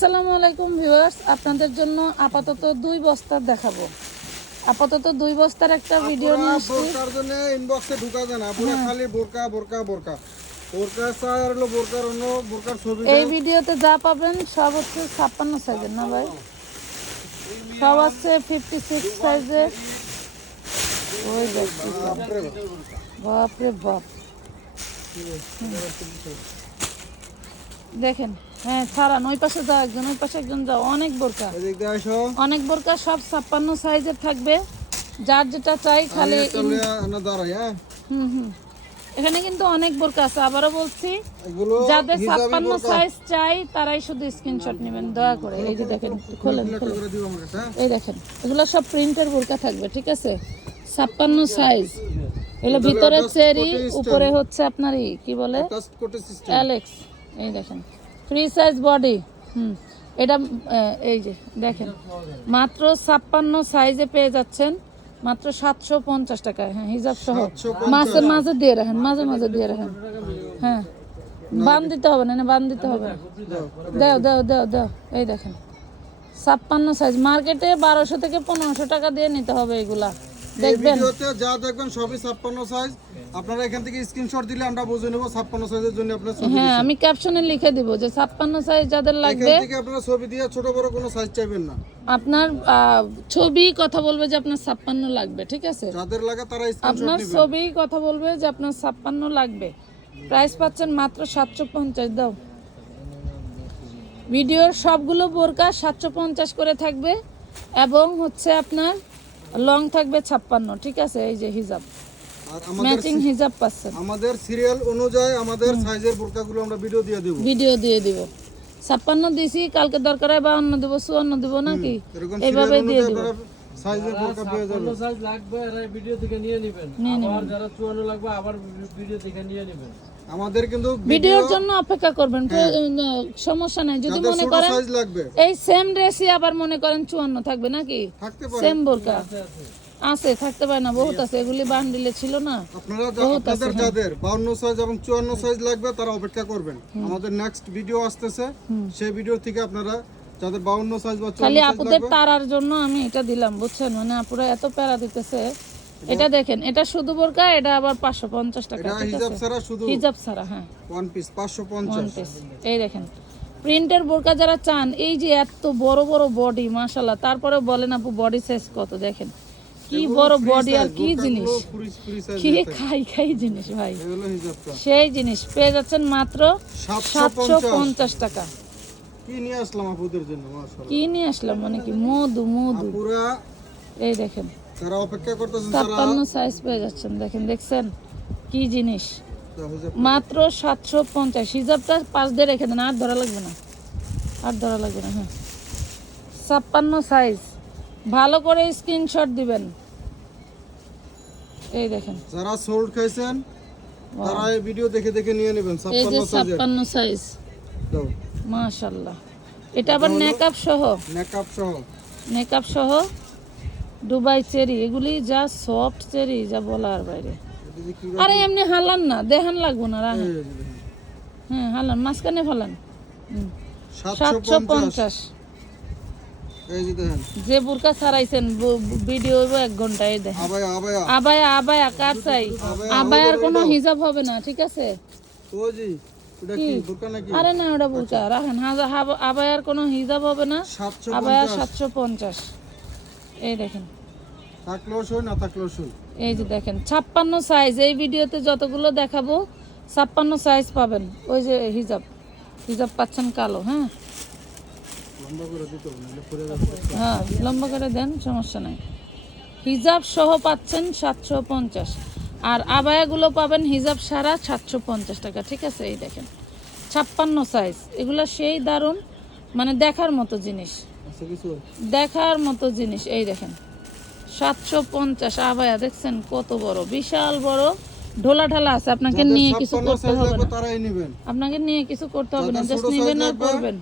আসসালামু আলাইকুম ভিউয়ার্স আপনাদের জন্য আপাতত দুই দেখাবো। আপাতত দুই বস্তার একটা ভিডিও নিয়ে আসছি। বোরকার জন্য ইনবক্সে ঢুকা যায় না পুরো খালি বোরকা বোরকা বোরকা। বোরকা হলো বোরকার অন্য বোরকার ছবি এই ভিডিওতে যা পাবেন সব হচ্ছে ছাপ্পান্ন সাইজের না ভাই? সব আছে ফিফটি সিক্স সাইজের ওই দেখছি বাপ। বাপরে বাপ। দেখেন হ্যাঁ ছাড়ান ওই পাশে যাও একজন ওই পাশে একজন যাও অনেক বোরকা। অনেক বোরকা সব ছাপ্পান্ন সাইজের থাকবে। যার যেটা চাই খালি হ্যাঁ? হুম হুম। এখানে কিন্তু অনেক বোরকা আছে আবারও বলছি যাদের ছাপ্পান্ন সাইজ চাই তারাই শুধু স্ক্রিনশট নেবেন দয়া করে। এই যে দেখেন খোলেন হ্যাঁ? এই দেখেন এগুলো সব প্রিন্টের বোরকা থাকবে ঠিক আছে? ছাপ্পান্ন সাইজ। এগুলো ভিতরে চেরি উপরে হচ্ছে আপনার কি বলে? অ্যালেক্স এই দেখেন। ফ্রি সাইজ বডি হুম। এটা এই যে দেখেন। মাত্র ছাপ্পান্ন সাইজে পেয়ে যাচ্ছেন। মাত্র সাতশো পঞ্চাশ টাকায়। হ্যাঁ হিজাব সহ। মাঝে মাঝে দিয়ে রাখেন মাঝে মাঝে দিয়ে রাখেন। হ্যাঁ। বান দিতে হবে না না বান দিতে হবে। দাও দাও দাও দাও। এই দেখেন। ছাপ্পান্ন সাইজ মার্কেটে বারোশো থেকে পনেরোশো টাকা দিয়ে নিতে হবে এগুলা। দেখবেন। ভিডিওতে যা দেখবেন সবই ছাপ্পান্ন সাইজ আপনারা এখান থেকে স্ক্রিনশট দিলে আমরা বুঝে নেব সাইজের জন্য আপনার ছবি হ্যাঁ আমি ক্যাপশনে লিখে দিব যে ছাপ্পান্ন সাইজ যাদের এখান লাগবে থেকে আপনারা ছবি দিয়ে ছোট বড় কোনো সাইজ চাইবেন না। আপনার ছবি কথা বলবে যে আপনার ছাপ্পান্ন লাগবে ঠিক আছে? যাদের লাগে তারা স্ক্রিনশট আপনার ছবি কথা বলবে যে আপনার ছাপ্পান্ন লাগবে। প্রাইস পাচ্ছেন মাত্র সাতশো পঞ্চাশ দাও। ভিডিওর সবগুলো বোরকা সাতশো পঞ্চাশ করে থাকবে এবং হচ্ছে আপনার লং থাকবে ছাপ্পান্ন ঠিক আছে? এই যে হিজাব। ম্যাচিং হিজাব পাচ্ছেন। আমাদের সিরিয়াল অনুযায়ী আমাদের সাইজের বোরকাগুলো আমরা ভিডিও দিয়ে দেবো। ভিডিও দিয়ে দিব। ছাপ্পান্ন দিছি কালকে দরকার হয় বাউন্ন দেবো চুয়ান্ন দেবো নাকি? এইভাবে দিয়ে অনুযায়ী সাইজের বোরকা পেয়ে যাবেন। সাইজ লাগবে এরা ভিডিও থেকে নিয়ে নেবেন। আবার যারা চুয়ান্ন লাগবে আবার ভিডিও থেকে নিয়ে নেবেন। আমাদের কিন্তু ভিডিওর জন্য অপেক্ষা করবেন সমস্যা নাই। যদি মনে করেন এই সেম ড্রেসই আবার মনে করেন চুয়ান্ন থাকবে নাকি? সেম বোরকা। আছে থাকতে পারে না বহুত আছে। এগুলি বান্ডিলে ছিল না? আপনারা আপনাদের যাদের বাউন্ন সাইজ এবং চুয়ান্ন সাইজ লাগবে তারা অপেক্ষা করবেন। আমাদের নেক্সট ভিডিও আসতেছে। সেই ভিডিও থেকে আপনারা যাদের বাউন্ন সাইজ বা খালি আপুদের তারার জন্য আমি এটা দিলাম বুঝছেন? মানে আপুরা এত প্যারা দিতেছে এটা দেখেন এটা শুধু বোরকা এটা আবার পাঁচশো পঞ্চাশ টাকা এটা হিজাব ছাড়া শুধু হিজাব ছাড়া হ্যাঁ। ওয়ান পিস পাঁচশো ওয়ান পঞ্চাশ পিস এই দেখেন প্রিন্টের বোরকা যারা চান এই যে এত বড় বড় বডি মাশাল্লাহ তারপরে বলেন আপু বডি সাইজ কত দেখেন। কি বড় বডি আর কি জিনিস? কি খাই খাই জিনিস ভাই। সেই জিনিস পেয়ে যাচ্ছেন মাত্র সাতশো সাতশো পঞ্চাশ পঞ্চাশ টাকা। কি নিয়ে আসলাম আপুদের জন্য মাশাআল্লাহ। কি নিয়ে আসলাম মানে কি মধু মধু। পুরা এই দেখেন যারা অপেক্ষা করতেছেন ছাপ্পান্ন সাইজ পেয়ে যাচ্ছেন দেখেন দেখছেন? কি জিনিস? মাত্র সাতশো পঞ্চাশ। হিজাবটা পাশ দিয়ে রেখে দেন আর ধরা লাগবে না। আর ধরা লাগবে না হ্যাঁ। ছাপ্পান্ন সাইজ ভালো করে স্ক্রিনশট দিবেন। এই দেখেন। যারা সোল্ড খাইছেন তারা এই ভিডিও দেখে দেখে নিয়ে নেবেন এই যে ছাপ্পান্ন সাইজের ছাপ্পান্ন সাইজ দাও। মাশাল্লাহ এটা আবার নেকআপ সহ? মেকআপ সহ। মেকআপ সহ? দুবাই চেরি এগুলি যা সফট চেরি যা বলার বাইরে। আরে এমনি হালান না দেহান লাগবো না রাখেন। হ্যাঁ হালান মাঝখানে ফালান। সাতশো পঞ্চাশ। যে বুরকা ছাড়াইছেন ভিডিও এক ঘন্টায় দেখেন। Abaya abaya. কার চাই? আবায়ার কোনো হিজাব হবে না ঠিক আছে? আরে না ওটা বুরকা রাখেন আবায়ার কোনো হিজাব হবে না। আবায়া সাতশো পঞ্চাশ। এই দেখেন। থাকলেও না থাকলেও সই এই যে দেখেন ছাপ্পান্ন সাইজ এই ভিডিওতে যতগুলো দেখাবো ছাপ্পান্ন সাইজ পাবেন। ওই যে হিজাব হিজাব পাচ্ছেন কালো হ্যাঁ? হ্যাঁ লম্বা করে দেন সমস্যা নাই। হিজাব সহ পাচ্ছেন সাতশো পঞ্চাশ। আর আবায়াগুলো পাবেন হিজাব সারা সাতশো পঞ্চাশ টাকা ঠিক আছে? এই দেখেন ছাপ্পান্ন সাইজ এগুলো সেই দারুণ মানে দেখার মতো জিনিস। আছে কিছু? দেখার মতো জিনিস এই দেখেন। সাতশো পঞ্চাশ আবায়া দেখছেন কত বড়? বিশাল বড় ঢোলা ঢালা আছে আপনাকে নিয়ে কিছু করতে হবে না। আপনাকে নিয়ে কিছু করতে হবে না জাস্ট নিবেন আর পরবেন।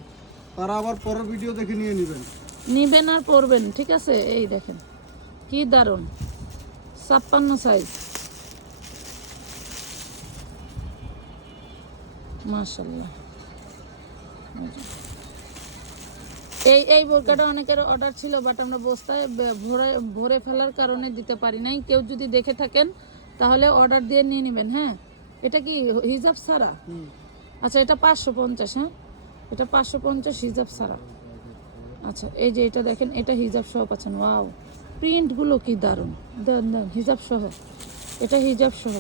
তারা আবার পরের ভিডিও দেখে নিয়ে নেবেন। নিবেন আর ঠিক আছে? এই দেখেন কি দারুণ। ছাপ্পান্ন সাইজ মাশাল্লাহ এই এই বোরকাটা অনেকের অর্ডার ছিল বাট আমরা বস্তায় ভরে ভরে ফেলার কারণে দিতে পারি নাই। কেউ যদি দেখে থাকেন তাহলে অর্ডার দিয়ে নিয়ে নেবেন হ্যাঁ? এটা কি হিজাব সারা আচ্ছা এটা পাঁচশো পঞ্চাশ হ্যাঁ? এটা পাঁচশো পঞ্চাশ হিজাব সারা আচ্ছা এই যে এটা দেখেন এটা হিজাব সহ পাচ্ছেন ওয়াও। প্রিন্টগুলো কি দারুণ। দেন হিজাব সহ। এটা হিজাব সহ।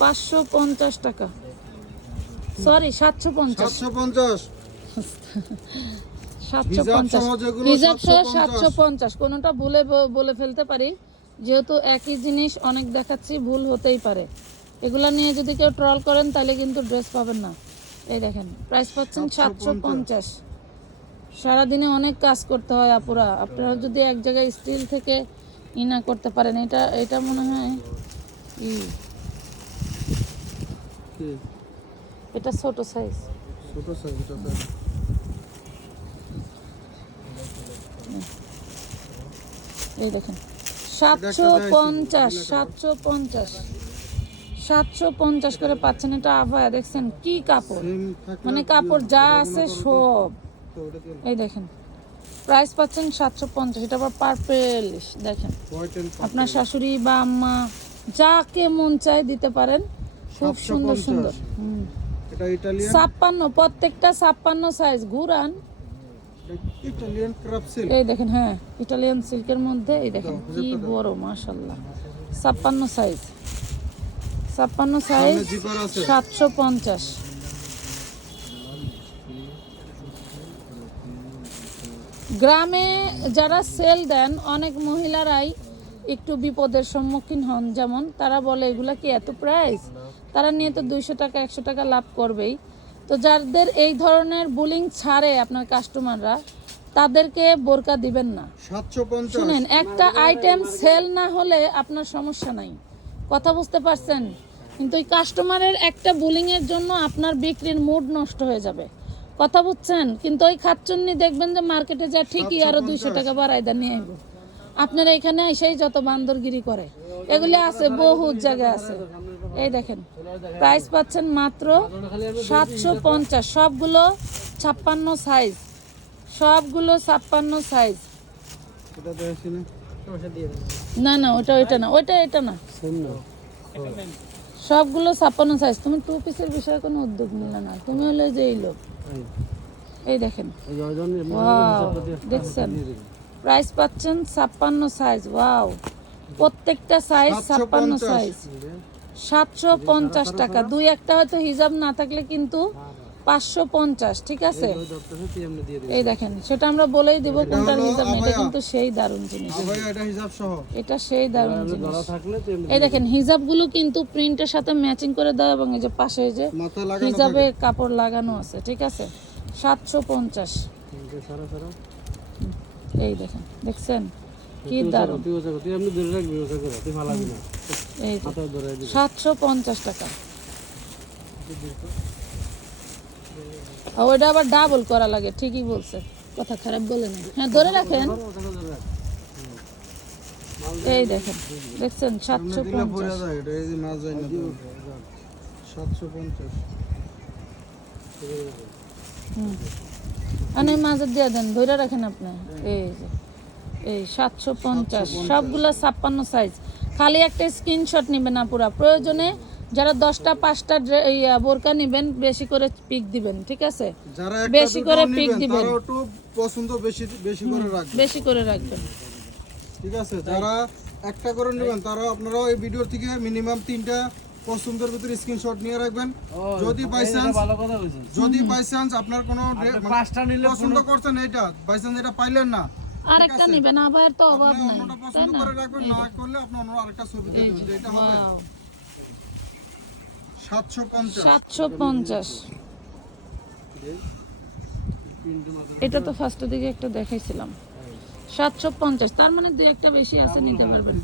পাঁচশো পঞ্চাশ টাকা। সরি সাতশো পঞ্চাশ। সাতশো পঞ্চাশ? সাতশো পঞ্চাশ। সহ সাতশো পঞ্চাশ। কোনোটা ভুলে বলে ফেলতে পারি? যেহেতু একই জিনিস অনেক দেখাচ্ছি ভুল হতেই পারে। এগুলা নিয়ে যদি কেউ ট্রল করেন তাহলে কিন্তু ড্রেস পাবেন না। এই দেখেন প্রাইস পাচ্ছেন সাতশো পঞ্চাশ। সারাদিনে অনেক কাজ করতে হয় আপুরা। আপনারা যদি এক জায়গায় স্টিল থেকে ইনা করতে পারেন এটা এটা মনে হয় ই এটা ছোট সাইজ ছোট সাইজ এটা সাইজ এই দেখেন। সাতশো পঞ্চাশ সাতশো পঞ্চাশ। সাতশো পঞ্চাশ করে পাচ্ছেন এটা আভায়া দেখছেন কি কাপড়? মানে কাপড় যা আছে সব। এই দেখেন প্রাইস পাচ্ছেন সাতশো পঞ্চাশ এটা আবার পার্পেল দেখেন। আপনার শাশুড়ি বা আম্মা যাকে মন চায় দিতে পারেন খুব সুন্দর সুন্দর। ছাপ্পান্ন প্রত্যেকটা ছাপ্পান্ন সাইজ ঘুরান। ইটালিয়ান ক্রাফট সিল্ক এই দেখেন হ্যাঁ ইটালিয়ান সিল্কের মধ্যে এই দেখেন কি বড় মাশাল্লাহ ছাপ্পান্ন সাইজ ছাপ্পান্ন সাইজ সামনে জিপার আছে। সাতশো পঞ্চাশ। গ্রামে যারা সেল দেন অনেক মহিলারাই একটু বিপদের সম্মুখীন হন। যেমন তারা বলে এগুলা কি এত প্রাইস তারা নিয়ে তো দুইশো টাকা একশো টাকা লাভ করবেই। তো যাদের এই ধরনের বুলিং ছাড়ে আপনার কাস্টমাররা তাদেরকে বোরকা দিবেন না। শুনেন একটা আইটেম সেল না হলে আপনার সমস্যা নাই। কথা বুঝতে পারছেন? কিন্তু ওই কাস্টমারের একটা বুলিং এর জন্য আপনার বিক্রির মুড নষ্ট হয়ে যাবে। কথা বুঝছেন? কিন্তু ওই খাচ্চুন্নি দেখবেন যে মার্কেটে যা ঠিকই আরও দুইশো টাকা বাড়াই দেন নিয়ে আইব। আপনারা এখানে এসেই যত বান্দরগিরি করে। এগুলি আছে বহুত জায়গায় আছে। এই দেখেন প্রাইস পাচ্ছেন মাত্র সাতশো পঞ্চাশ। সবগুলো ছাপ্পান্ন সাইজ সবগুলো ছাপ্পান্ন সাইজ না না, ওটা, ওইটা না, ওইটা, এটা না। সবগুলো ছাপ্পান্ন সাইজ তুমি টু পিসের বিষয়ে কোনো উদ্যোগ নিলে না। তুমি হলে যে এই লোক। এই দেখেন। দেখছেন? প্রাইস পাচ্ছেন ছাপ্পান্ন সাইজ ওয়াও প্রত্যেকটা সাইজ ছাপ্পান্ন সাইজ সাতশো পঞ্চাশ টাকা। দুই একটা হয়তো হিজাব না থাকলে কিন্তু পাঁচশো পঞ্চাশ ঠিক আছে? এই দেখেন সেটা আমরা বলেই দিব কোনটার হলো হিজাব এটা কিন্তু সেই দারুণ জিনিস। এটা হিসাব সেই দারুণ জিনিস। এই দেখেন হিজাবগুলো কিন্তু প্রিন্টের সাথে ম্যাচিং করে দেয় এবং এই যে পাশে যে হিজাবে কাপড় লাগানো আছে ঠিক আছে? সাতশো পঞ্চাশ। এই দেখেন দেখছেন? কি দারুণ। এই সাতশো পঞ্চাশ টাকা। ওইটা আবার ডাবল করা লাগে ঠিকই বলছে। কথা খারাপ বলে না হ্যাঁ ধরে রাখেন। এই দেখেন দেখছেন? সাতশো দিলে পঞ্চাশ। যায় এটা এই যে মাছ যায় না সাতশো পঞ্চাশ। হুম। আনে মাঝে দিয়ে দেন ধরে রাখেন আপনি। এই যে এই সাতশো পঞ্চাশ। সবগুলা ছাপ্পান্ন সাইজ খালি একটা স্ক্রিনশট নেবেন না পুরা প্রয়োজনে যারা দশটা পাঁচটা বোরকা নেবেন বেশি করে পিক দিবেন ঠিক আছে? বেশি করে নিবেন দিবেন। পছন্দ বেশি বেশি করে রাখবেন। বেশি করে রাখবেন। ঠিক আছে যারা একটা করে নেবেন তারা আপনারা এই ভিডিও থেকে মিনিমাম তিনটা পছন্দের ভিতরে স্ক্রিনশট নিয়ে রাখবেন। যদি বাই চান্স ভালো কথা কইছিস যদি বাই চান্স আপনার কোনো পাঁচটা নিলে পছন্দ করছেন এটা বাই চান্স এটা পাইলেন না আর একটা নেবেন আবার তো অভাব নাই পছন্দ করে রাখবেন না করলে আপনি অন্য আরেকটা ছবি দিয়ে দেবেন এটা হবে Wow, সাতশো পঞ্চাশ। সাতশো পঞ্চাশ। এটা তো ফার্স্টের দিকে একটা দেখাইছিলাম। সাতশো পঞ্চাশ তার মানে দুই একটা বেশি আছে নিতে পারবেন।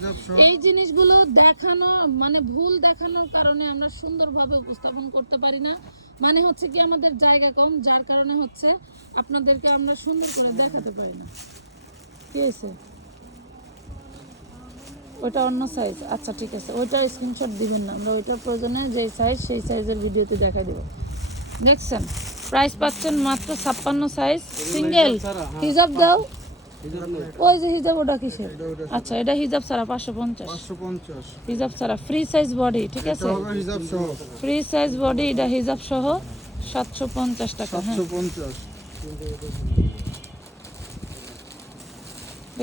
এই জিনিসগুলো দেখানো মানে ভুল দেখানোর কারণে আমরা সুন্দরভাবে উপস্থাপন করতে পারি না। মানে হচ্ছে কি আমাদের জায়গা কম যার কারণে হচ্ছে আপনাদেরকে আমরা সুন্দর করে দেখাতে পারি না। কি হয়েছে ওটা অন্য সাইজ আচ্ছা ঠিক আছে। ওইটা স্ক্রিনশট দিবেন না। আমরা ওইটা প্রয়োজনে যেই সাইজ সেই সাইজের ভিডিওতে দেখা দেবো। দেখছেন? প্রাইস পাচ্ছেন মাত্র ছাপ্পান্ন সাইজ সিঙ্গেল হিজাব দাও। ওই যে হিজাব ওটা কিসের? আচ্ছা এটা হিজাব ছাড়া পাঁচশো পঞ্চাশ। হিজাব ছাড়া ফ্রি সাইজ বডি ঠিক আছে? ফ্রি সাইজ বডি এটা হিজাব সহ সাতশো পঞ্চাশ টাকা হ্যাঁ।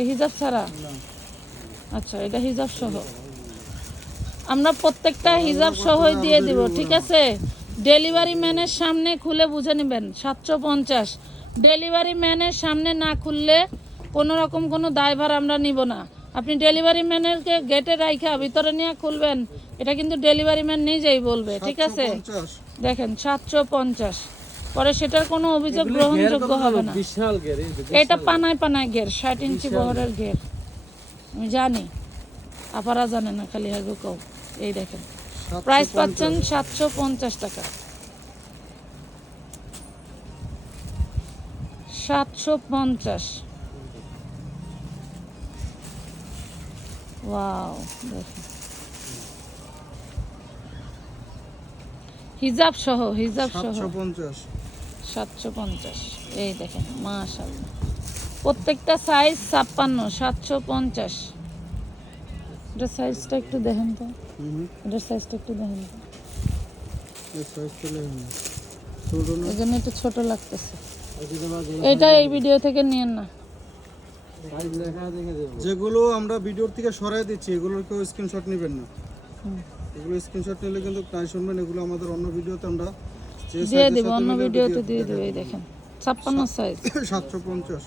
হিজাব ছাড়া? আচ্ছা এটা হিজাব সহ। আমরা প্রত্যেকটা হিজাব সহই দিয়ে দিব ঠিক আছে? ডেলিভারি ম্যানের সামনে খুলে বুঝে নেবেন সাতশো পঞ্চাশ। ডেলিভারি ম্যানের সামনে না খুললে কোনো রকম কোনো দায়ভার আমরা নিব না। আপনি ডেলিভারি ম্যানেরকে গেটে রাইখা ভিতরে নিয়ে খুলবেন এটা কিন্তু ডেলিভারি ম্যান নিজেই বলবে ঠিক আছে? দেখেন সাতশো পঞ্চাশ। পরে সেটার কোনো অভিযোগ গ্রহণযোগ্য হবে না। বিশাল এটা পানায় পানায় ঘের ষাট ইঞ্চি বহরের ঘের। আমি জানি আপারা জানে না খালি হাগু কও এই দেখেন। প্রাইস পাচ্ছেন সাতশো পঞ্চাশ টাকা। সাতশো পঞ্চাশ। ওয়াও দেখেন। হিজাব সহ হিজাব সহ। সাতশো পঞ্চাশ। সাতশো পঞ্চাশ। এই দেখেন মাশাল্লাহ প্রত্যেকটা সাইজ ছাপ্পান্ন সাতশো পঞ্চাশ। এটার সাইজটা একটু দেখেন তো। এটার সাইজটা একটু দেখেন তো। এই জন্য একটু ছোট লাগতেছে। এটা এই ভিডিও থেকে নিয়েন না। যেগুলো আমরা ভিডিওর থেকে সরাই দিচ্ছি এগুলোর কেউ স্ক্রিনশট নেবেন না। এগুলো স্ক্রিনশট নিলে কিন্তু প্রায় শুনবেন এগুলো আমাদের অন্য ভিডিওতে আমরা দিয়ে দিব অন্য ভিডিওতে দিয়ে দেবো এই দেখেন ছাপ্পান্ন সাইজ সাতশো পঞ্চাশ।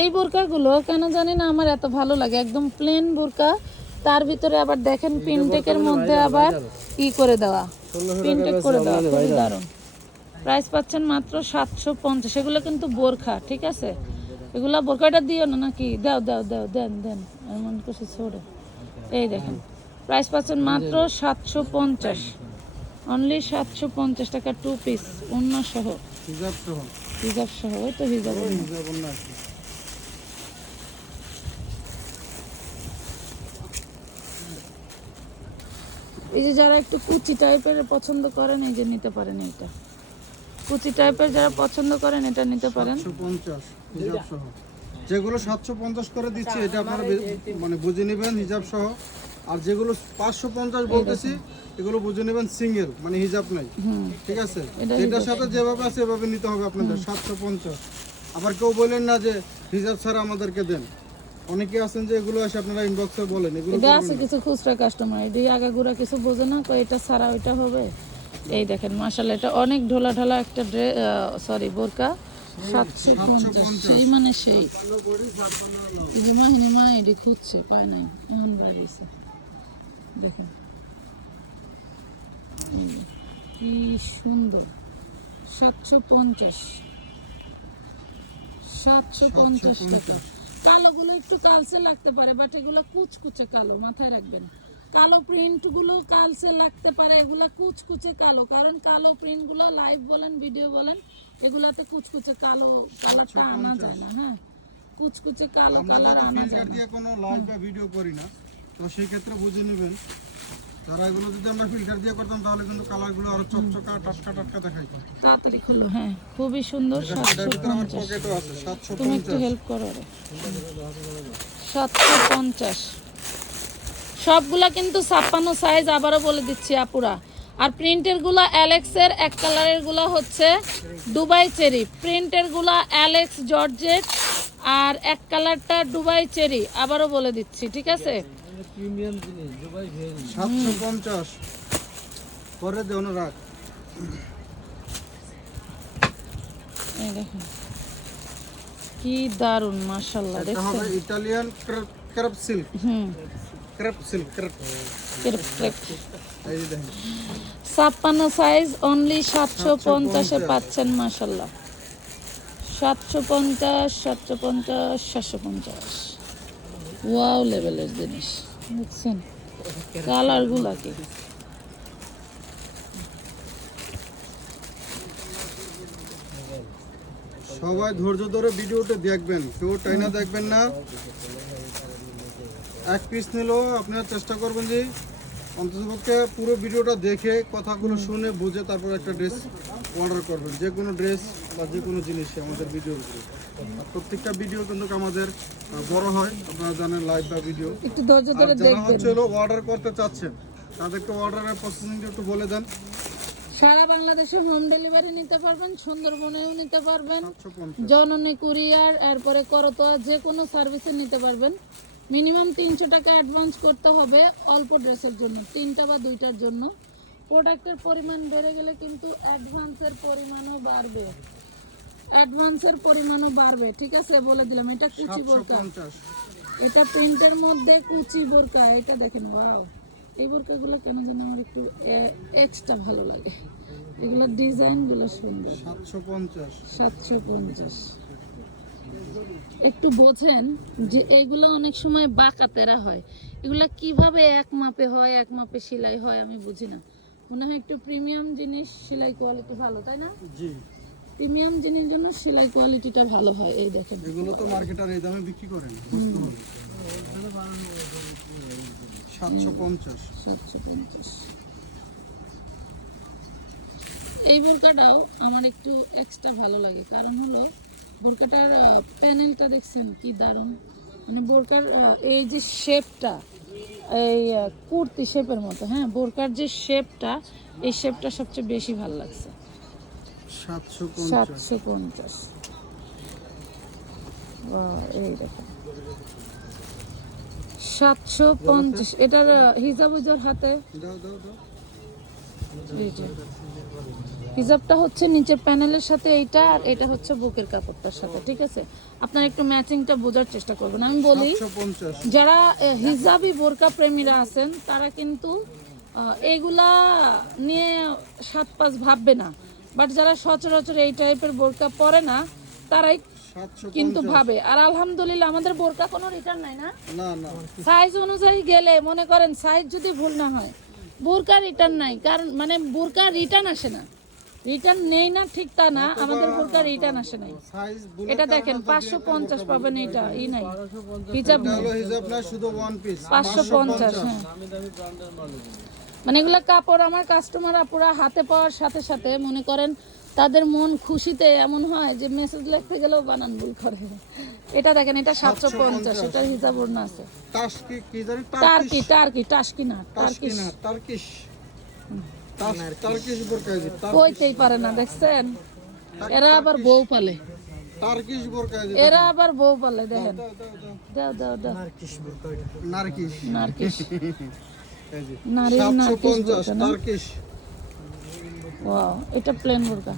এই বোরকাগুলো কেন জানি না আমার এত ভালো লাগে একদম প্লেন বোরকা। তার ভিতরে আবার দেখেন পিনটেকের মধ্যে আবার ই করে দেওয়া প্রিন্টেড করে দেওয়া খুবই দারুণ। প্রাইস পাচ্ছেন মাত্র সাতশো পঞ্চাশ এগুলো কিন্তু বোরখা ঠিক আছে? এগুলা বোরখাটা দিও না নাকি? দাও দাও দাও দেন দেন এমন কিছু ছোড়ে এই দেখেন প্রাইস পাচ্ছেন মাত্র সাতশো পঞ্চাশ। অনলি সাতশো পঞ্চাশ টাকা টু পিস অন্য সহ। হিজাব সহ। হিজাব সহ ওই তো হিজাব হিজাব অন্য আছে। এই যে যারা একটু কুচি টাইপের পছন্দ করেন এই যে নিতে পারেন এইটা। কুচি টাইপের যারা পছন্দ করেন এটা নিতে পারেন। যেগুলো সাতশো পঞ্চাশ করে দিচ্ছি এটা আপনারা মানে বুঝে নেবেন হিজাব সহ। আর যেগুলো পাঁচশো পঞ্চাশ বলতেছি এগুলো বুঝে নেবেন সিঙ্গেল মানে হিজাব নাই। ঠিক আছে? এটার সাথে যেভাবে আছে এভাবে নিতে হবে আপনাদের সাতশো পঞ্চাশ। আবার কেউ বলেন না যে হিজাব ছাড়া আমাদেরকে দেন। অনেকে আছেন যে এগুলো এসে আপনারা ইনবক্সে বলেন এগুলো এটা আছে কিছু খুচরা কাস্টমার এটি আগাগুড়া কিছু বোঝে না কই এটা ছাড়া ওইটা হবে। এই দেখেন মাসাল এটা অনেক ঢোলা ঢালা একটা ড্রেস সরি বোরকা। সাতশো পঞ্চাশ। সেই মানে সেই। মা এটি খুঁজছে পায় নাই। এমন বেরিয়েছে দেখুন। কি সুন্দর। সাতশো পঞ্চাশ। সাতশো পঞ্চাশ টাকা। কালোগুলো একটু কালচে লাগতে পারে বাট এগুলো কুচকুচে কালো মাথায় রাখবেন। কালো প্রিন্টগুলো কালচে লাগতে পারে এগুলা কুচকুচে কালো কারণ কালো প্রিন্টগুলো লাইভ বলেন ভিডিও বলেন এগুলাতে কুচকুচে কালো কালারটা আনা যায় না হ্যাঁ। কুচকুচে কালো কালার আনা যায় না। কোনো লাইভ বা ভিডিও করি না। তো সেই ক্ষেত্রে বুঝে নেবেন তারা এগুলো যদি আমরা ফিল্টার দিয়ে করতাম তাহলে কিন্তু কালারগুলো আরও চকচকা টাটকা টাটকা দেখাইতো। তাড়াতাড়ি খুললো হ্যাঁ খুবই সুন্দর এটার সাতশো ভিতরে আমার পঞ্চাশ। পকেটও আছে সাতশো তুমি একটু হেল্প করো রে। সাতশো পঞ্চাশ। সবগুলা কিন্তু ছাপ্পান্ন সাইজ আবারও বলে দিচ্ছি আপুরা। আর প্রিন্টেরগুলা অ্যালেক্সের এক কালারেরগুলা হচ্ছে দুবাই চেরি। প্রিন্টেরগুলা অ্যালেক্স জর্জেট আর এক কালারটা দুবাই চেরি আবারও বলে দিচ্ছি ঠিক আছে? প্রিমিয়াম জিনিস দুবাই ভেরি। সাতশো পঞ্চাশ। পরে দেও না রাখ এই দেখুন। কি দারুণ মাশাল্লাহ এটা দেখছেন? হবে ইটালিয়ান ক্রেপ সিল্ক। হুম। Crepe silk crepe. Crepe, crepe. এই যে দেখেন। ছাপ্পান্ন সাইজ অনলি সাতশো পঞ্চাশে পাচ্ছেন মাসাল্লাহ সাতশো পঞ্চাশ সাতশো পঞ্চাশ সাতশো পঞ্চাশ। ওয়াও লেভেলের জিনিস। বুঝছেন কালারগুলা কি সবাই ধৈর্য ধরে ভিডিওটা দেখবেন। কেউ টাইনা দেখবেন না। এক পিস নিলেও আপনারা চেষ্টা করবেন যে অন্ততপক্ষে পুরো ভিডিওটা দেখে কথাগুলো শুনে বুঝে তারপর একটা ড্রেস অর্ডার করবেন যে কোনো ড্রেস বা যে কোনো জিনিসই আমাদের উপরে। প্রত্যেকটা ভিডিও কিন্তু আমাদের বড় হয় আপনারা জানেন লাইভ বা ভিডিও একটু ধৈর্য ধরে যারা দেখবেন। হচ্ছে হলো অর্ডার করতে চাচ্ছেন তাদেরকে অর্ডারের প্রসেসিংটা একটু বলে দেন। সারা বাংলাদেশে হোম ডেলিভারি নিতে পারবেন সুন্দরবনেও নিতে পারবেন জননী কুরিয়ার এরপরে করতোয়া যে কোনো সার্ভিসে নিতে পারবেন। মিনিমাম তিনশো টাকা অ্যাডভান্স করতে হবে অল্প ড্রেসের জন্য তিনটা বা দুইটার জন্য। প্রোডাক্টের পরিমাণ বেড়ে গেলে কিন্তু অ্যাডভান্সের পরিমাণও বাড়বে। অ্যাডভান্সের পরিমাণও বাড়বে ঠিক আছে? বলে দিলাম এটা কুচি বোরকা। এটা প্রিন্টের মধ্যে কুচি বোরকা এটা দেখেন ওয়াও এই বোরকাগুলো কেন যেন আমার একটু এক্সট্রা ভালো লাগে। এগুলোর ডিজাইনগুলো সুন্দর। সাতশো পঞ্চাশ। সাতশো পঞ্চাশ। একটু বোঝেন যে এইগুলো অনেক সময় বাঁকা তেরা হয়। এগুলা কীভাবে এক মাপে হয় এক মাপে সেলাই হয় আমি বুঝি না। মনে হয় একটু প্রিমিয়াম জিনিস সেলাই কোয়ালিটি ভালো তাই না? জি। প্রিমিয়াম জিনিস জন্য সেলাই কোয়ালিটিটা ভালো হয় এই দেখেন। এগুলো তো মার্কেটার এই দামে বিক্রি করেন বুঝতে হবে এই বোরকাটাও আমার একটু এক্সট্রা ভালো লাগে কারণ হলো বোরকাটার প্যানেলটা দেখছেন কি দারুণ। মানে বোরকার এই যে শেপটা এই কুর্তি শেপের মতো হ্যাঁ? বোরকার যে শেপটা এই শেপটা সবচেয়ে বেশি ভালো লাগছে। সাতশো পঞ্চাশ। এই দেখেন সাতশো পঞ্চাশ এটার হিজাবুজার হাতে? দাও দাও দাও। হিজাবটা হচ্ছে নিচের প্যানেলের সাথে এইটা আর এটা হচ্ছে বুকের কাপড়টার সাথে ঠিক আছে? আপনারা একটু ম্যাচিংটা বোঝার চেষ্টা করবেন। আমি বলি যারা হিজাবি বোরকা প্রেমীরা আছেন তারা কিন্তু এইগুলা নিয়ে সাত পাঁচ ভাববে না। বাট যারা সচরাচর এই টাইপের বোরকা পরে না তারাই কিন্তু ভাবে। আর আলহামদুলিল্লাহ আমাদের বোরকা কোনো রিটার্ন নাই না? সাইজ অনুযায়ী গেলে মনে করেন সাইজ যদি ভুল না হয় বোরকা রিটার্ন নাই কারণ মানে বোরকা রিটার্ন আসে না। রিটার্ন নেই না ঠিক তা না আমাদের বোরকা রিটার্ন আসে নাই। এটা দেখেন পাঁচশো পঞ্চাশ পাবেন এটা ই নাই। হিজাব পাঁচশো পঞ্চাশ হ্যাঁ। মানে এগুলো কাপড় আমার কাস্টমার আপুরা হাতে পাওয়ার সাথে সাথে মনে করেন তাদের মন খুশিতে এমন হয় যে মেসেজ লিখতে গেলেও বানান ভুল করে। এটা দেখেন এটা সাতশো পঞ্চাশ এটার হিসাব ওর না আছে। টাস্কি কি জানি টার্কি টার্কি টার্কি না টার্কি টার্কিশ না টার্কিশ। কইতেই পারে না দেখছেন? এরা আবার বউ পালে। টার্কিশ বোরকা এই এরা আবার বউ পালে দেখেন। দাও, দাও, দাও। নারকিশ নার্কিশ। নারী নার্কিশ পঞ্চাশ বোরকা না টার্কিশ ওয়াও এটা প্লেন বোরকা।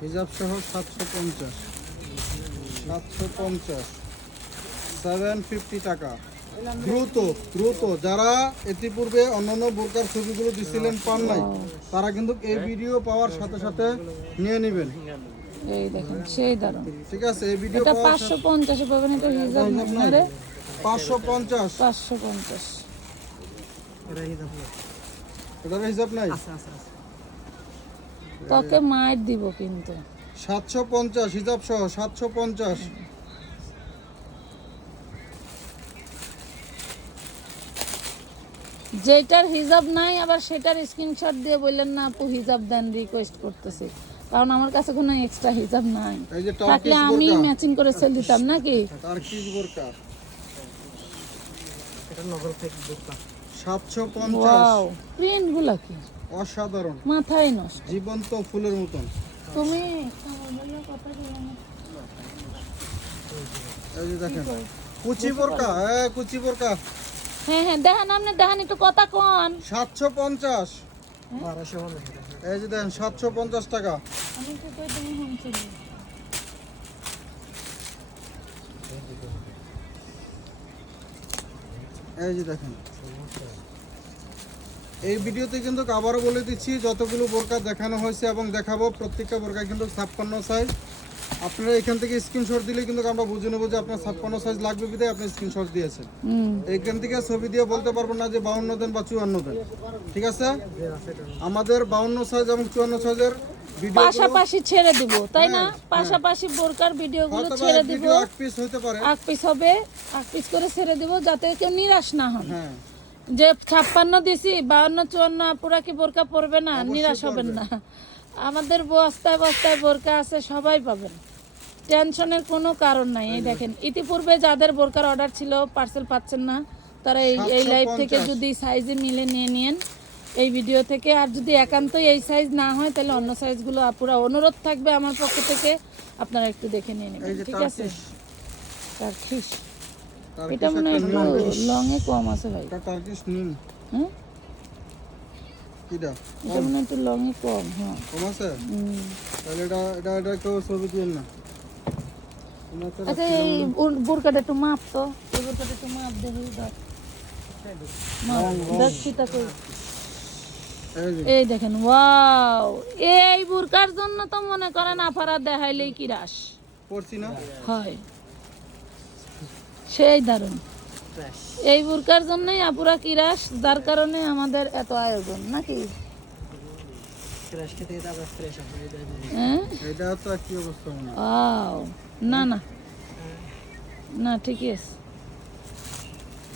হিজাব সহ সাতশো পঞ্চাশ। সাতশো পঞ্চাশ। সেভেন ফিফটি টাকা। দ্রুত দ্রুত যারা ইতিপূর্বে অন্যান্য বোরকার ছবিগুলো দিছিলেন পান নাই তারা কিন্তু এই ভিডিও পাওয়ার সাথে সাথে নিয়ে নেবেন। এই দেখেন সেই দারুণ। ঠিক আছে এই ভিডিও এটা পাঁচশো পঞ্চাশে পাবেন এটা হিসাব না রে পাঁচশো পঞ্চাশ। পাঁচশো পঞ্চাশ। এটার হিসাব নাই? তোকে মায়ের দিব কিন্তু। সাতশো পঞ্চাশ হিসাব সহ সাতশো পঞ্চাশ। যেটার হিজাব নাই আবার সেটার স্ক্রিনশট দিয়ে বললেন না আপু হিজাব দেন রিকোয়েস্ট করতেছি। কারণ আমার কাছে কোনো এক্সট্রা হিজাব নাই। থাকলে আমি ম্যাচিং করে সেল দিতাম নাকি? টার্কিশ বোরকা সাতশো পঞ্চাশ। ওয়াও প্রিন্টগুলা কি? অসাধারণ। মাথায় নষ্ট। জীবন্ত ফুলের মতন। তুমি এই যে দেখেন। কুচি বোরকা হ্যাঁ কুচি বোরকা। হ্যাঁ হ্যাঁ দেখান আপনি দেখান একটু কথা কন। সাতশো পঞ্চাশ। এই যে দেখেন সাতশো পঞ্চাশ টাকা। আমি তো কই তুমি এই যে দেখেন। এই ভিডিওতে কিন্তু আবারও বলে দিচ্ছি, যতগুলো বোরকা দেখানো হয়েছে এবং দেখাবো, প্রত্যেকটা বোরকা কিন্তু ছাপ্পান্ন সাইজ আপনারা এখান থেকে স্ক্রিনশট দিলে কিন্তু আমরা বুঝে নেব যে আপনার ছাপ্পান্ন সাইজ লাগবে বিধায় আপনি স্ক্রিনশট দিয়েছেন। হুম। এইখান থেকে ছবি দিয়ে বলতে পারব না যে বাউন্ন দেন বা চুয়ান্ন দেন। ঠিক আছে? আমাদের বাউন্ন সাইজ এবং চুয়ান্ন সাইজের ভিডিও পাশাপাশি ছেড়ে দিব তাই না? পাশাপাশি বোরকার ভিডিওগুলো ছেড়ে দিব। এক পিস হতে পারে। আগ পিস হবে এক পিস করে ছেড়ে দিব যাতে কেউ নিরাশ না হন। হ্যাঁ। যে ছাপ্পান্ন দিছি বাউন্ন চুয়ান্ন আপুরা কি বোরকা পরবে না? নিরাশ হবেন না। আমাদের বস্তায় বস্তায় বোরকা আছে সবাই পাবেন। টেনশনের কোনো কারণ নাই। এই দেখেন ইতিপূর্বে যাদের বোরকার অর্ডার ছিল পার্সেল পাচ্ছেন না তারা এই এই লাইভ থেকে যদি সাইজে মিলে নিয়ে নিন এই ভিডিও থেকে। আর যদি একান্তই এই সাইজ না হয় তাহলে অন্য সাইজগুলো আপুরা অনুরোধ থাকবে আমার পক্ষ থেকে। আপনারা একটু দেখে নিয়ে নেবেন ঠিক আছে? টার্কিশ খিস এটা মনে হয় একটু। লং এ কম আছে ভাই। এটা টার্কিশ নিম। হ্যাঁ? কিটা? এটা মনে হয় একটু লং এ কম হ্যাঁ। কম আছে? হুম। তাহলে এটা এটা এটা কেউ ছবি দিন না। আচ্ছা এই বুরকাটা একটু মাপ তো। এই বুরকাটা একটু মাপ দেখি এই দেখেন ওয়াও এই বুরকার জন্য তো মনে করেন আফারা দেখাইলেই কি রাস। পড়ছি না? হয়। সেই দারুণ। এই বুরকার জন্যই আপুরা কিরাস যার কারণে আমাদের এত আয়োজন নাকি? হ্যাঁ এটা তো একই অবস্থা মনে হয়। না না। না ঠিকই আছে।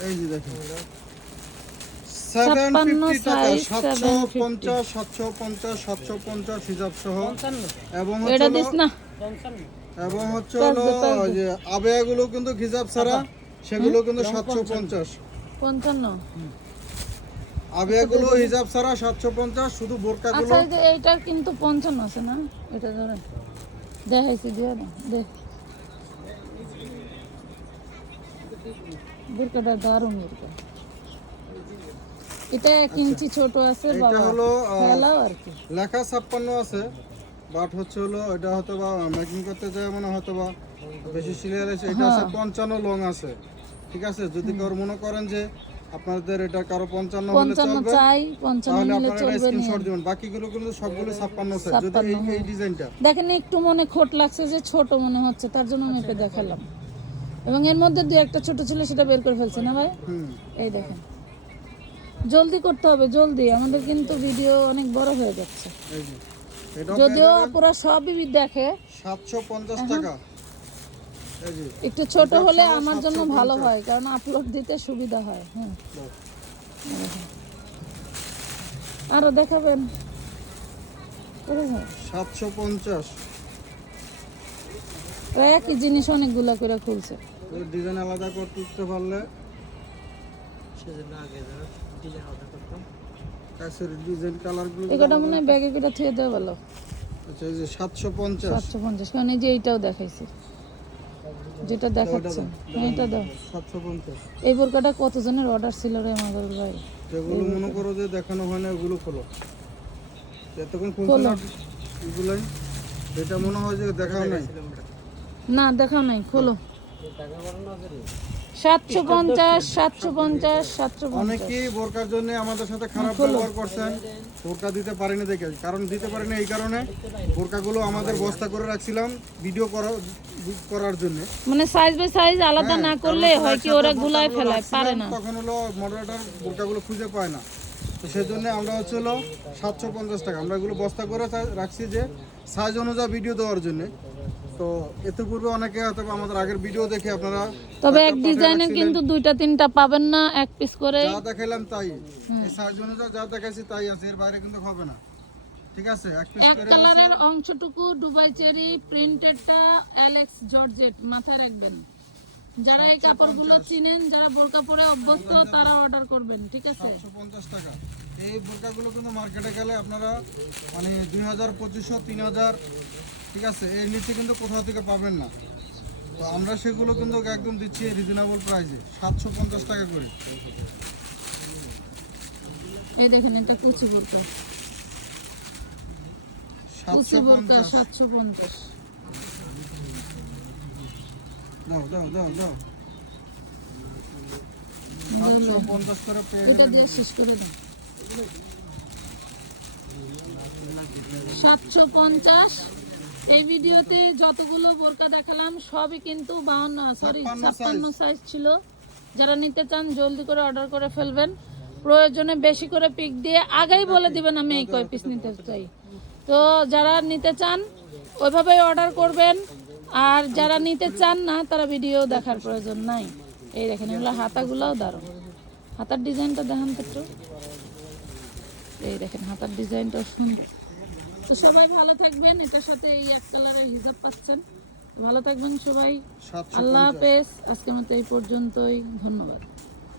এই যে দেখেন। সেভেন ছাপ্পান্ন ফিফটি সাতশো পঞ্চাশ সাতশো পঞ্চাশ সাতশো পঞ্চাশ হিসাব সহ। এবং এটা দিস না। এবং হচ্ছে হলো দে, pass দে। ওই যে আবেয়াগুলো কিন্তু হিসাব ছাড়া সেগুলো কিন্তু সাতশো পঞ্চাশ। পঞ্চান্ন। আবেয়াগুলো হিসাব ছাড়া সাতশো পঞ্চাশ শুধু বোরকাগুলো। আচ্ছা এইটার কিন্তু পঞ্চান্ন আছে না? এটা ধরেন। দেখাইছি না দেখ। বুরকাটা দারুণ বুরকা। এটা এক ইঞ্চি ছোট আছে এটা হলো খেলাও আর কি। লেখা ছাপ্পান্ন আছে বাট হচ্ছে হলো এটা হয়তো বা মেকিং করতে যায় মানে হয়তো বা বেশি সিরিয়াল আছে। এটা আছে পঞ্চান্ন লং আছে ঠিক আছে? যদি কেউ মনে করেন যে আপনাদের এটা কারও পঞ্চান্ন হলে চলবে চাই পঞ্চান্ন তাহলে নিলে আপনারা চলবে স্ক্রিনশট দিবেন। বাকিগুলো কিন্তু সবগুলো ছাপ্পান্ন আছে যদি এই- এই হ্যাঁ। ডিজাইনটা দেখেন একটু মনে খোট লাগছে যে ছোট মনে হচ্ছে তার জন্য মেপে দেখালাম। এবং এর মধ্যে দু একটা ছোট ছিল সেটা বের করে ফেলছে না ভাই? এই দেখেন। জলদি করতে হবে জলদি। আমাদের কিন্তু ভিডিও অনেক বড় হয়ে যাচ্ছে। যদিও আপুরা সবই দেখে। সাতশো পঞ্চাশ টাকা। একটু ছোট হলে আমার জন্য ভালো হয় কারণ আপলোড দিতে সুবিধা হয়। হ্যাঁ আরও দেখাবেন। সাতশো পঞ্চাশ। প্রায় একই জিনিস অনেকগুলা করে খুলছে। ডিজাইন আলাদা করতে উঠতে পারলে কাছের ডিজাইন কালারগুলো মনে হয় ব্যাগে থুয়ে দেওয়া ভালো। আচ্ছা এই যে সাতশো পঞ্চাশ। সাতশো পঞ্চাশ কারণ এই যে এইটাও দেখাইছে। যেটা এটা দাও। সাতশো পঞ্চাশ। এই বোরকাটা কতজনের অর্ডার ছিল রে মাদর ভাই? যেগুলো মনে করো যে দেখানো হয় না ওগুলো খোলো। এতক্ষণ খুলছো এগুলাই? যেটা মনে হয় যে দেখাও নাই। না দেখাও নাই খোলো। সাতশো পঞ্চাশ সাতশো পঞ্চাশ সাতশো অনেকেই বোরকার জন্য আমাদের সাথে খারাপ ব্যবহার করছেন। বোরকা দিতে পারিনি দেখে কারণ দিতে পারিনি এই কারণে। বোরকাগুলো আমাদের বস্তা করে রাখছিলাম ভিডিও করার করার জন্য। মানে সাইজ বাই সাইজ আলাদা না করলে হয় কি ওরা গুলায় ফেলায় পারে না। তখন হলো মডারেটার বোরকাগুলো খুঁজে পায় না। তো সেই জন্য আমরা হচ্ছে হলো সাতশো পঞ্চাশ টাকা আমরা এগুলো বস্তা করে রাখছি যে সাইজ অনুযায়ী ভিডিও দেওয়ার জন্য। তো এতে পূর্বে অনেকে হয়তো আমাদের আগের ভিডিও দেখে আপনারা তবে এক ডিজাইনের কিন্তু দুইটা তিনটা পাবেন না এক পিস করে। যা দেখাইলাম তাই। এই সাইজ অনুযায়ী যা দেখাইছি তাই আছে এর বাইরে কিন্তু হবে না। ঠিক আছে? এক পিস এক কালারের অংশটুকু দুবাই চেরি প্রিন্টেডটা অ্যালেক্স জর্জেট মাথায় রাখবেন। যারা এই কাপড়গুলো চিনেন যারা বোরকা পরে অভ্যস্ত তারা অর্ডার করবেন ঠিক আছে? সাতশো পঞ্চাশ টাকা। এই বোরকাগুলো কিন্তু মার্কেটে গেলে আপনারা মানে দুই হাজার পঁচিশশো তিন হাজার ঠিক আছে? এর নিচে কিন্তু কোথাও থেকে পাবেন না। তো আমরা সেগুলো কিন্তু একদম দিচ্ছি রিজনেবল প্রাইসে সাতশো পঞ্চাশ টাকা করে। এই দেখেন এটা কুচি বোরকা কুচি সাতশো সাতশো পঞ্চাশ। দাও দাও দাও দাও। সাতশো পঞ্চাশ করে এটা দিয়ে শেষ করে দিন। সাতশো পঞ্চাশ এই ভিডিওতে যতগুলো বোরকা দেখালাম সবই কিন্তু বাউন্ন সরি ছাপ্পান্ন সাইজ ছিল। যারা নিতে চান জলদি করে অর্ডার করে ফেলবেন। প্রয়োজনে বেশি করে পিক দিয়ে আগেই বলে দিবেন আমি এই কয় পিস নিতে চাই। তো যারা নিতে চান ওইভাবেই অর্ডার করবেন। আর যারা নিতে চান না তারা ভিডিও দেখার প্রয়োজন নাই। এই দেখেন এগুলো হাতাগুলোও দারুণ। হাতার ডিজাইনটা দেখান তো একটু। এই দেখেন হাতার ডিজাইনটা সুন্দর। তো সবাই ভালো থাকবেন। এটার সাথে এই এক কালারের হিজাব পাচ্ছেন। ভালো থাকবেন সবাই। আল্লাহ হাফেজ। আজকের মতো এই পর্যন্তই। ধন্যবাদ।